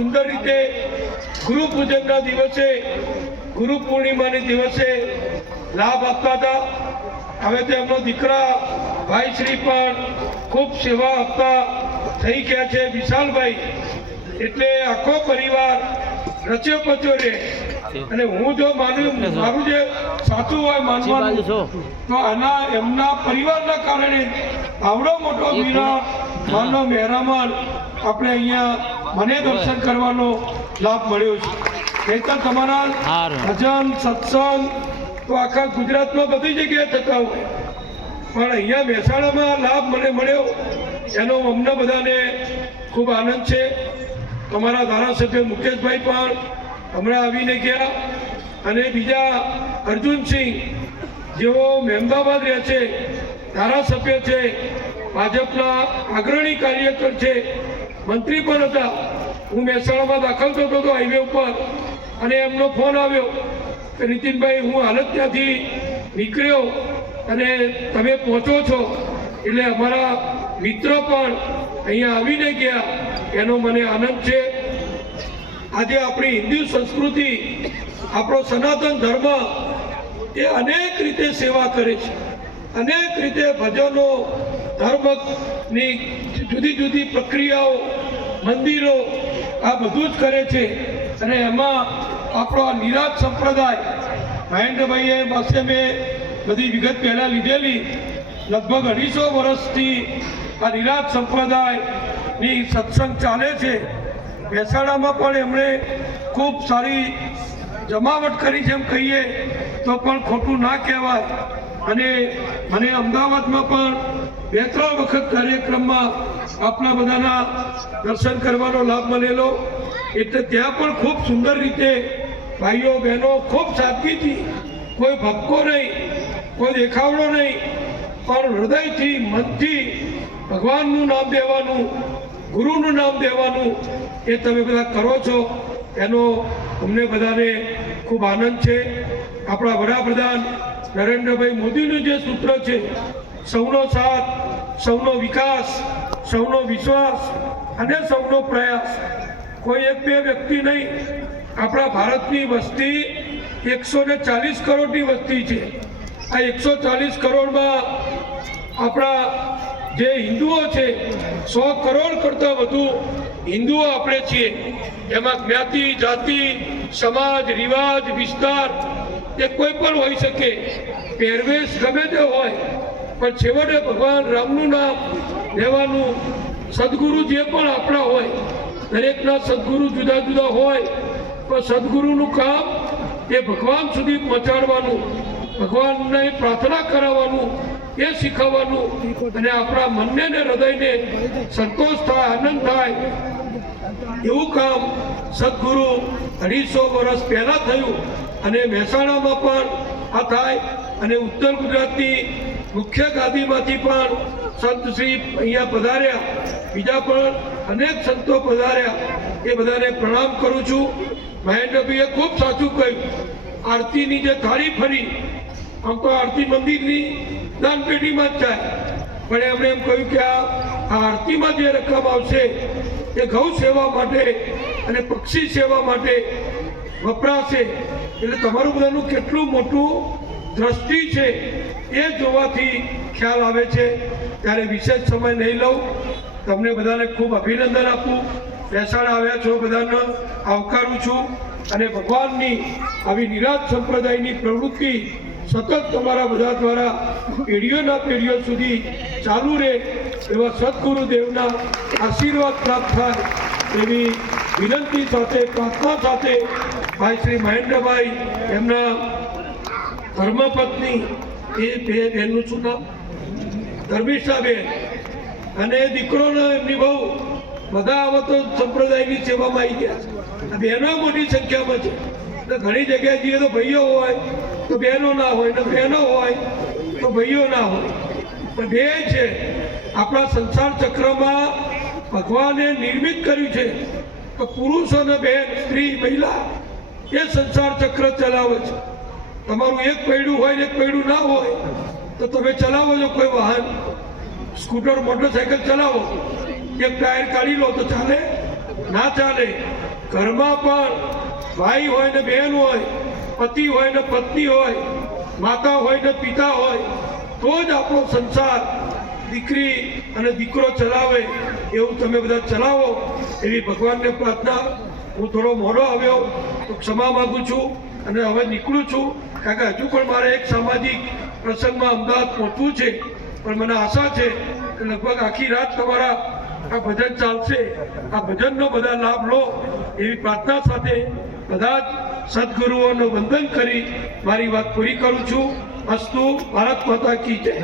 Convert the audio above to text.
સુંદર રીતે ગુરુ પૂજનના દિવસે ગુરુ પૂર્ણિમાના દિવસે લાભ આપતા હતા. હવે તેમનો દીકરા ભાઈ શ્રી પણ ખૂબ સેવા આપતા થઈ ગયા છે. વિશાલભાઈ એટલે આખો પરિવાર રચ્યો પચ્યો રહે. અને હું જો માનું મારું જે સાચું હોય માનવાનું તો આના એમના પરિવારના કારણે આવડો મોટો મીરા માનો મહેરામણ આપણે અહીંયા મને દર્શન કરવાનો લાભ મળ્યો છે. નહીંતર તમારા ભજન સત્સંગ તો આખા ગુજરાતમાં બધી જગ્યાએ થતા હોય. પણ અહીંયા મહેસાણામાં લાભ મને મળ્યો. એનો અમને બધાને ખૂબ આનંદ છે. તમારા ધારાસભ્ય મુકેશભાઈ પણ હમણાં આવીને ગયા. અને બીજા અર્જુનસિંહ જેઓ મહેમદાબાદ રહે છે ધારાસભ્ય છે ભાજપના અગ્રણી કાર્યકર છે મંત્રી પણ હતા. હું મહેસાણામાં દાખલ થતો હતો હાઈવે ઉપર અને એમનો ફોન આવ્યો કે નીતિનભાઈ, હું હાલત ત્યાંથી નીકળ્યો અને તમે પહોંચો છો. એટલે અમારા મિત્રો પણ અહીંયા આવીને ગયા. એનો મને આનંદ છે. આજે આપણી હિન્દુ સંસ્કૃતિ, આપણો સનાતન ધર્મ એ અનેક રીતે સેવા કરે છે. અનેક રીતે ભજનો ધર્મની જુદી જુદી પ્રક્રિયાઓ, મંદિરો આ બધું જ કરે છે અને એમાં આપણો આ નિરાજ સંપ્રદાય, મહેન્દ્રભાઈએ પાસે મેં બધી વિગત પહેલાં લીધેલી, લગભગ અઢીસો વર્ષથી આ નિરાજ સંપ્રદાયની સત્સંગ ચાલે છે. મહેસાણામાં પણ એમણે ખૂબ સારી જમાવટ કરી જેમ કહીએ તો પણ ખોટું ના કહેવાય. અને મને અમદાવાદમાં પણ બે ત્રણ વખત કાર્યક્રમમાં આપણા બધાના દર્શન કરવાનો લાભ મળેલો. એટલે ત્યાં પણ ખૂબ સુંદર રીતે ભાઈઓ, બહેનો ખૂબ સાદગીથી, કોઈ ભક્કો નહીં, કોઈ દેખાવડો નહીં, પણ હૃદયથી, મનથી ભગવાનનું નામ દેવાનું, ગુરુનું નામ દેવાનું એ તમે બધા કરો છો. એનો અમને બધાને ખૂબ આનંદ છે. આપણા વડાપ્રધાન નરેન્દ્રભાઈ મોદીનું જે સૂત્ર છે સૌનો સાથ, સૌનો વિકાસ, સૌનો વિશ્વાસ અને સૌનો પ્રયાસ. કોઈ એક બે વ્યક્તિ નહીં, આપણા ભારતની વસ્તી એકસો ને ચાલીસ કરોડની વસ્તી છે. આ એકસો ચાલીસ કરોડમાં આપણા જે હિન્દુઓ છે, સો કરોડ કરતાં વધુ હિન્દુઓ આપણે છીએ. એમાં જ્ઞાતિ, જાતિ, સમાજ, રિવાજ, વિસ્તાર એ કોઈ પણ હોઈ શકે. પહેરવેશ ગમે તે હોય પણ છેવટે ભગવાન રામનું નામ લેવાનું સદગુરુ જે પણ આપણા હોય, દરેકના સદગુરુ જુદા જુદા હોય, પણ સદગુરુનું કામ એ ભગવાન સુધી પહોંચાડવાનું, ભગવાનને પ્રાર્થના કરાવવાનું, એ શીખવવાનું અને આપણા મનને ને હૃદયને સંતોષ થાય, આનંદ થાય. એવું કામ સદગુરુ અઢીસો વર્ષ પહેલાં થયું અને મહેસાણામાં પણ આ થાય અને ઉત્તર ગુજરાતની મુખ્ય ગાદીમાંથી પણ સંત શ્રી અહીંયા પધાર્યા. બીજા પણ અનેક સંતો પધાર્યા. એ બધાને પ્રણામ કરું છું. મહેન્દ્રભાઈએ ખૂબ સાચું કહ્યું. આરતીની જે થાળી ફરી, આમ તો આરતી મંદિરની દાનપેટીમાં જ જાય પણ એમણે એમ કહ્યું કે આ આરતીમાં જે રકમ આવશે, એ ગૌ સેવા માટે અને પક્ષી સેવા માટે વપરાશે. એટલે તમારું બધાનું કેટલું મોટું દ્રષ્ટિ છે. એ જોવાથી ખ્યાલ આવે છે. ત્યારે વિશેષ સમય નહીં લઉં. તમને બધાને ખૂબ અભિનંદન આપું. બેસાડા આવ્યા છો બધાને. આવકારું છું. અને ભગવાનની આવી નિરાજ સંપ્રદાયની પ્રવૃત્તિ સતત તમારા બધા દ્વારા પેઢીઓના પેઢીઓ સુધી ચાલુ રહે એવા સદગુરુદેવના આશીર્વાદ પ્રાપ્ત થાય એવી વિનંતી સાથે, પ્રાર્થના સાથે ભાઈ શ્રી મહેન્દ્રભાઈ એમના ધર્મપત્ની એ બે બહેનનું શું નામ ધર્મિષ્ઠાબેન અને દીકરોનો એમની બહુ બધા આવા તો સંપ્રદાયની સેવામાં આવી ગયા છે. બહેનો મોટી સંખ્યામાં છે. ઘણી જગ્યાએ જઈએ તો ભાઈઓ હોય, તો બહેનો ના હોય, ને બહેનો હોય, તો ભાઈઓ ના હોય. પણ બે છે. આપણા સંસાર ચક્રમાં ભગવાને નિર્મિત કર્યું છે. તો પુરુષ અને બહેન સ્ત્રી, મહિલા એ સંસાર ચક્ર ચલાવે છે. તમારું એક પૈડું હોય ને એક પૈડું ના હોય, તો તમે ચલાવો છો કોઈ વાહન. સ્કૂટર, મોટરસાયકલ ચલાવો. એક ટાયર કાઢી લો તો ચાલે? ના ચાલે. ઘરમાં પણ ભાઈ હોય ને બહેન હોય, પતિ હોય ને પત્ની હોય, માતા હોય ને પિતા હોય, તો જ આપણો સંસાર દીકરી અને દીકરો ચલાવે. એવું તમે બધા ચલાવો. એવી ભગવાનને પ્રાર્થના. હું થોડો મોડો આવ્યો, તો ક્ષમા માગું છું. અને હવે નીકળું છું. કારણ કે હજુ પણ મારે એક સામાજિક પ્રસંગમાં અમદાવાદ પહોંચવું છે. પણ મને આશા છે કે લગભગ આખી રાત તમારા આ ભજન ચાલશે. આ ભજનનો બધા લાભ લો. એવી પ્રાર્થના સાથે બધા જ સદગુરુઓનું વંદન કરી મારી વાત પૂરી કરું છું. અસ્તુ, ભારત માતા કી જય.